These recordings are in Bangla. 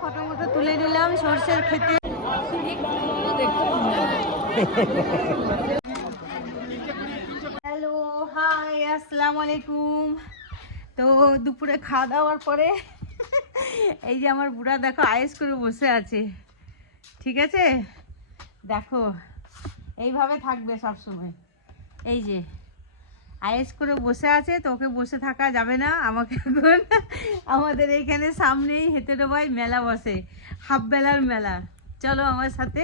ফটো মটো তুলে নিলাম সরষের খেতে। হ্যালো, হাই, আসসালামু আলাইকুম। তো দুপুরে খাওয়া দাওয়ার পরে এই যে আমার বুড়া দেখো আয়েস করে বসে আছে। ঠিক আছে, দেখো এইভাবে থাকবে সব সময়। এই যে আয়েস করে বসে আছে, তো ওকে বসে থাকা যাবে না। আমাকে এখন আমাদের এইখানে সামনেই হেতেডোবায় মেলা বসে, হাফ বেলার মেলা। চলো আমার সাথে।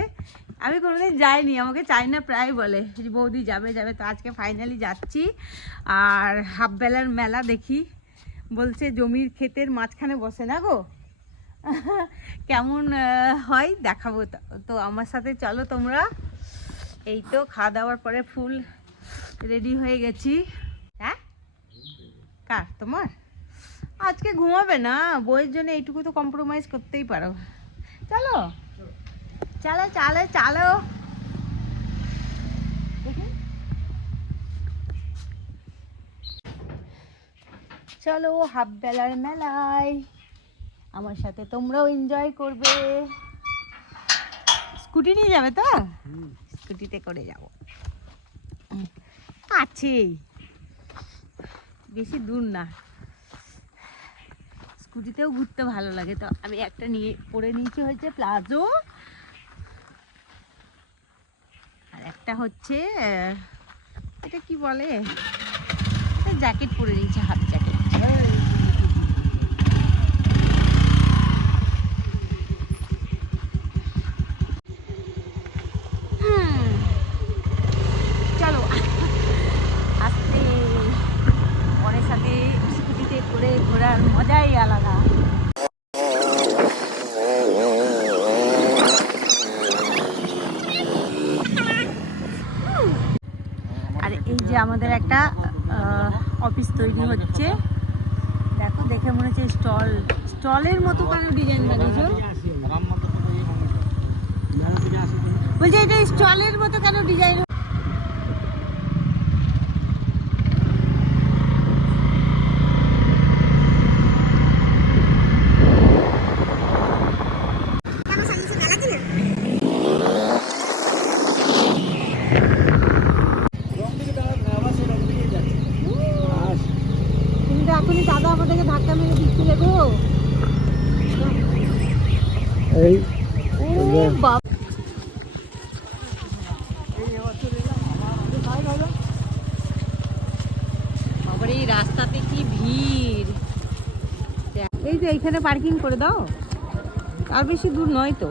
আমি কোনোদিন যাইনি, আমাকে চাইনা প্রায় বলে যে বৌদি যাবে যাবে, তো আজকে ফাইনালি যাচ্ছি। আর হাফ বেলার মেলা দেখি, বলছে জমির ক্ষেতের মাঝখানে বসে না গো, কেমন হয় দেখাবো। তো আমার সাথে চলো তোমরা। এই তো খাওয়া দাওয়ার পরে ফুল রেডি হয়ে গেছি। হ্যাঁ, কার? তোমার? আজকে ঘুমাবে না, বইয়ের জন্য এইটুকু তো কম্প্রোমাইজ করতেই পারো। চলো চলো চলো চলো। চলো হাফ বেলার মেলায়, আমার সাথে তোমরাও এনজয় করবে। স্কুটি নিয়ে যাবে তো? স্কুটিতে করে যাবো, আছেই, বেশি দূর না। স্কুটিতেও ঘুরতে ভালো লাগে। তো আমি একটা নিয়ে পরে নিয়েছি হচ্ছে প্লাজো, আর একটা হচ্ছে এটা কি বলে, জ্যাকেট পরে নিয়েছি, হাফ জ্যাকেট। চলো আস্তে, পরের সাথে স্কুটিতে করে ঘোরার মজাই আলাদা। আর এই যে আমাদের একটা অফিস তৈরি হচ্ছে, দেখো দেখে মনে হচ্ছে স্টলের মতো কেন ডিজাইন বানিয়েছো? বলছি এটা স্টলের মতো কেন ডিজাইন? এখনই দাদা আমাদেরকে ধাক্কা মেরে দিচ্ছিলে গো। বাবার এই রাস্তাতে কি ভিড়। এই যে এইখানে পার্কিং করে দাও, আর বেশি দূর নয় তো।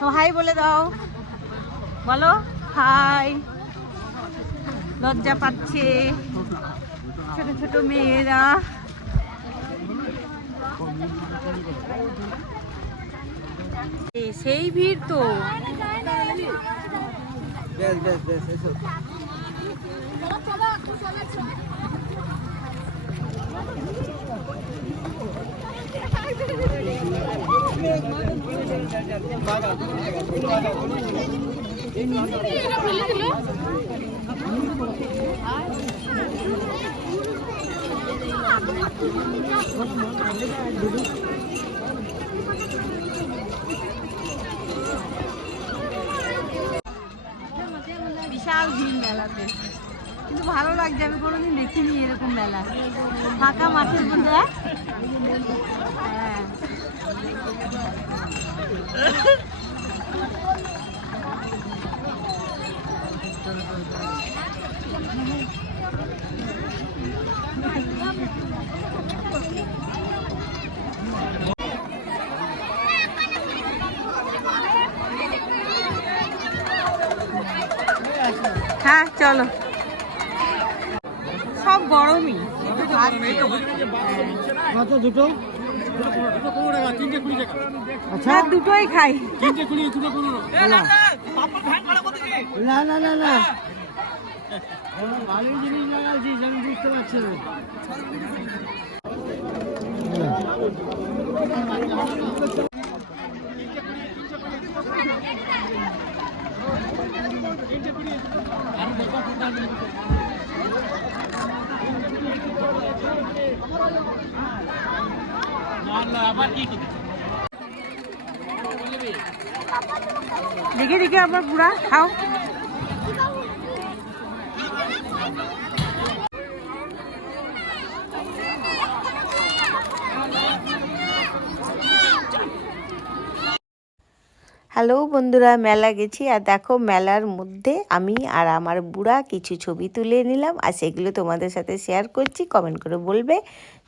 তো হাই বলে দাও, বলো হাই। লজ্জা পাচ্ছে ছোট ছোট মেয়েরা। সেই ভিড় তো। বিশাল ভিড় মেলাতে, কিন্তু ভালো লাগছে। আমি কোনোদিন দেখিনি এরকম মেলা, ফাঁকা মাঠের মধ্যে। হ্যাঁ, হ্যাঁ চলো। সব গরমই, দুটো আচ্ছা দুটোই খাই। না না না না, ভালো জিনিস লাগাচ্ছিস, আমি বুঝতে পারছি না। দেখে দেখে আবার পুরা খাও। হ্যালো বন্ধুরা, মেলা গেছি আর দেখো মেলার মধ্যে আমি আর আমার বুড়া কিছু ছবি তুলে নিলাম আর সেগুলো তোমাদের সাথে শেয়ার করছি। কমেন্ট করে বলবে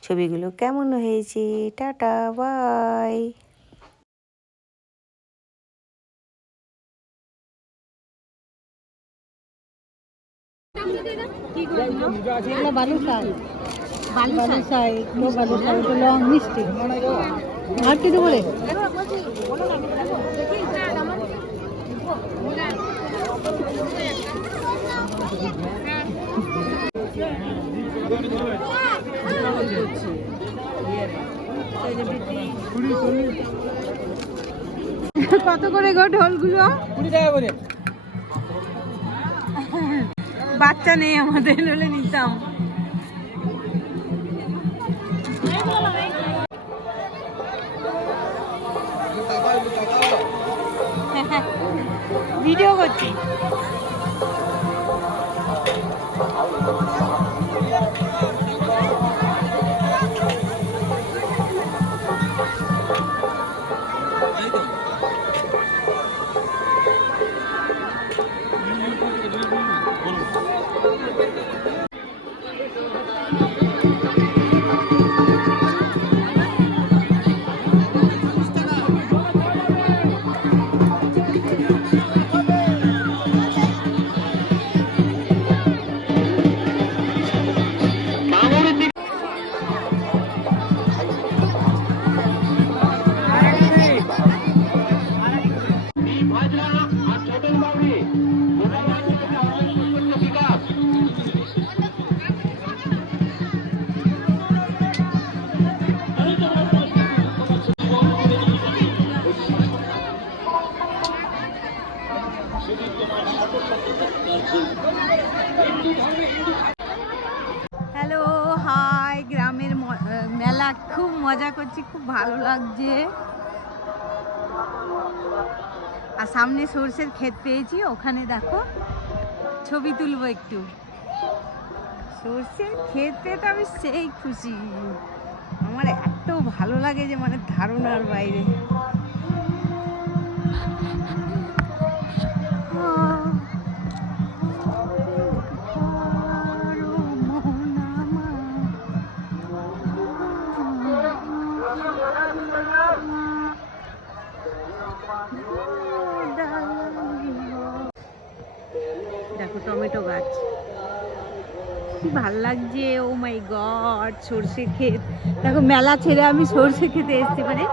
ছবিগুলো কেমন হয়েছে। Tata bye. Balushahi balushahi balushahi long মিষ্টি আর কি দেবো রে? কত করে গো ঢোলগুলো? 20 টাকা করে। বাচ্চা নেই আমাদের, হলে নিতাম। ভিডিও করছি। হ্যালো হাই, গ্রামের মেলা খুব মজা করছি, খুব ভালো লাগছে। আর সামনে সরষের ক্ষেত পেয়েছি, ওখানে দেখো ছবি তুলবো একটু। সরষের ক্ষেতে তো আমি সেই খুশি, আমার এত ভালো লাগে যে মানে ধারণার বাইরে। দেখো টমেটো গাছ কি ভাল লাগছে। ও মাই গড, সরষে ক্ষেত। দেখো মেলা ছেড়ে আমি সরষে খেতে এসছি, মানে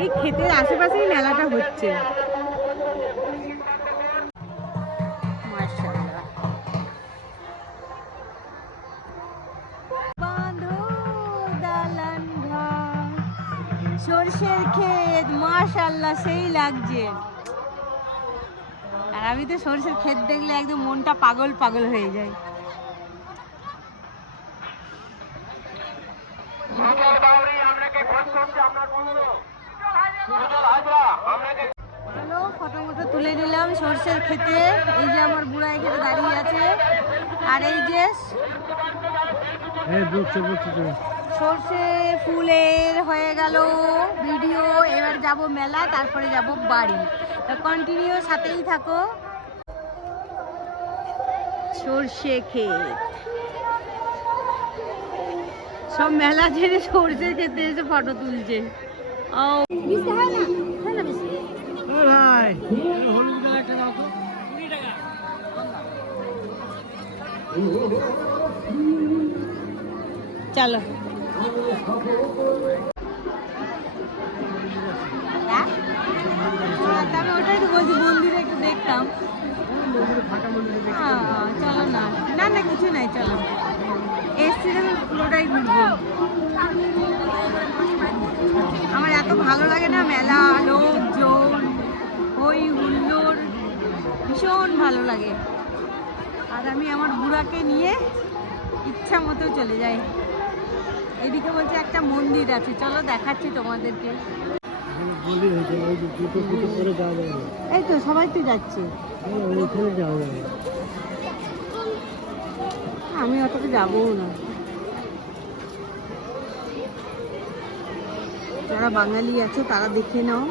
এই ক্ষেতের আশেপাশেই মেলাটা হচ্ছে। মাশাআল্লাহ, বাঁধো দালান ঘর, সরষের ক্ষেত, মাশাআল্লাহ সেই লাগছে। আর আমি তো সরষের ক্ষেত দেখলে একদম মনটা পাগল পাগল হয়ে যায়। চলো ফটো মটো তুলে নিলাম সরষের ক্ষেতে। এই যে আমার বুড়া এখানে দাঁড়িয়ে আছে, আর এই যে সরষে ফুলের হয়ে গেল ভিডিও। এবার যাব মেলা, তারপরে যাব বাড়ি। কন্টিনিউ সাথেই থাকো। সরষে ক্ষেত, সব মেলা ছেড়ে সরষে খেতে এসে ফটো তুলছে। চলো আমি ওটাই তো বলছি, মন্দিরে একটু দেখতাম। চলো না, না না কিছু নাই, চলো এসছি যখন পুরোটাই ঘুরবো। আমার এত ভালো লাগে না মেলা, লোকজন, ওই হুল্লোড় ভীষণ ভালো লাগে। আর আমি আমার বুড়াকে নিয়ে ইচ্ছা মতো চলে যাই। এদিকে বলছে একটা মন্দির আছে, চলো দেখাচ্ছি তোমাদেরকে। মন্দির হয়েছে, ওই যে দুটো দুটো করে যাওয়া যাবে না। এই তো সবাই তো যাচ্ছে, ওইখানে যাওয়া যাবে না। আমি অতটা যাবো না। যারা বাঙালি আছে তারা দেখে নাও।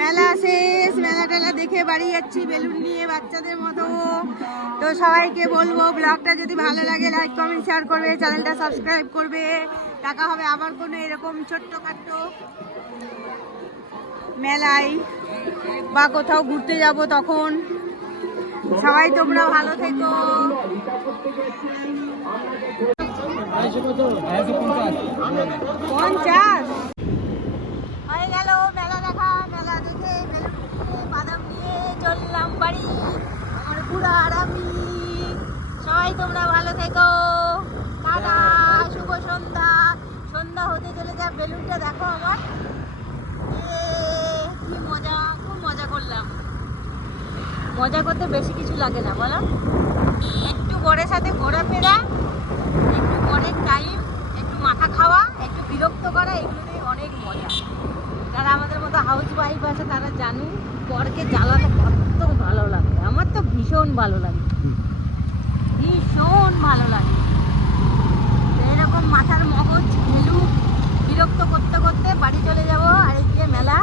মেলা শেষ, মেলা টেলা দেখে বাড়ি যাচ্ছি বেলুন নিয়ে বাচ্চাদের মতো। তো সবাইকে বলবো ব্লগটা যদি ভালো লাগে লাইক কমেন্ট শেয়ার করবে, চ্যানেলটা সাবস্ক্রাইব করবে। দেখা হবে আবার কোনো এরকম ছোট্টখাট্টো মেলায় বা কোথাও ঘুরতে যাব তখন। সবাই তোমরা ভালো থেকো। 50 হয়ে গেল মেলা দেখা। মেলা দেখে বাদাম নিয়ে চললাম বাড়ি, আমার বুড়া আর আমি। সবাই তোমরা ভালো থেকো, টাটা, শুভ সন্ধ্যা। সন্ধ্যা হতে চলে যা, বেলুনটা দেখো আমার, কি মজা, খুব মজা করলাম। মজা করতে বেশি কিছু লাগে না বলো, একটু বরের সাথে ঘোরাফেরা, একটু বরের টাইম, একটু মাথা খাওয়া, একটু বিরক্ত করা, এগুলোতেই অনেক মজা। যারা আমাদের মতো হাউস ওয়াইফ আছে তারা জানে বরকে জ্বালাতে কত ভালো লাগে। আমার তো ভীষণ ভালো লাগে, ভীষণ ভালো লাগে। এরকম মাথার মগজ ফেলুক, বিরক্ত করতে করতে বাড়ি চলে যাব। আর এই যে মেলা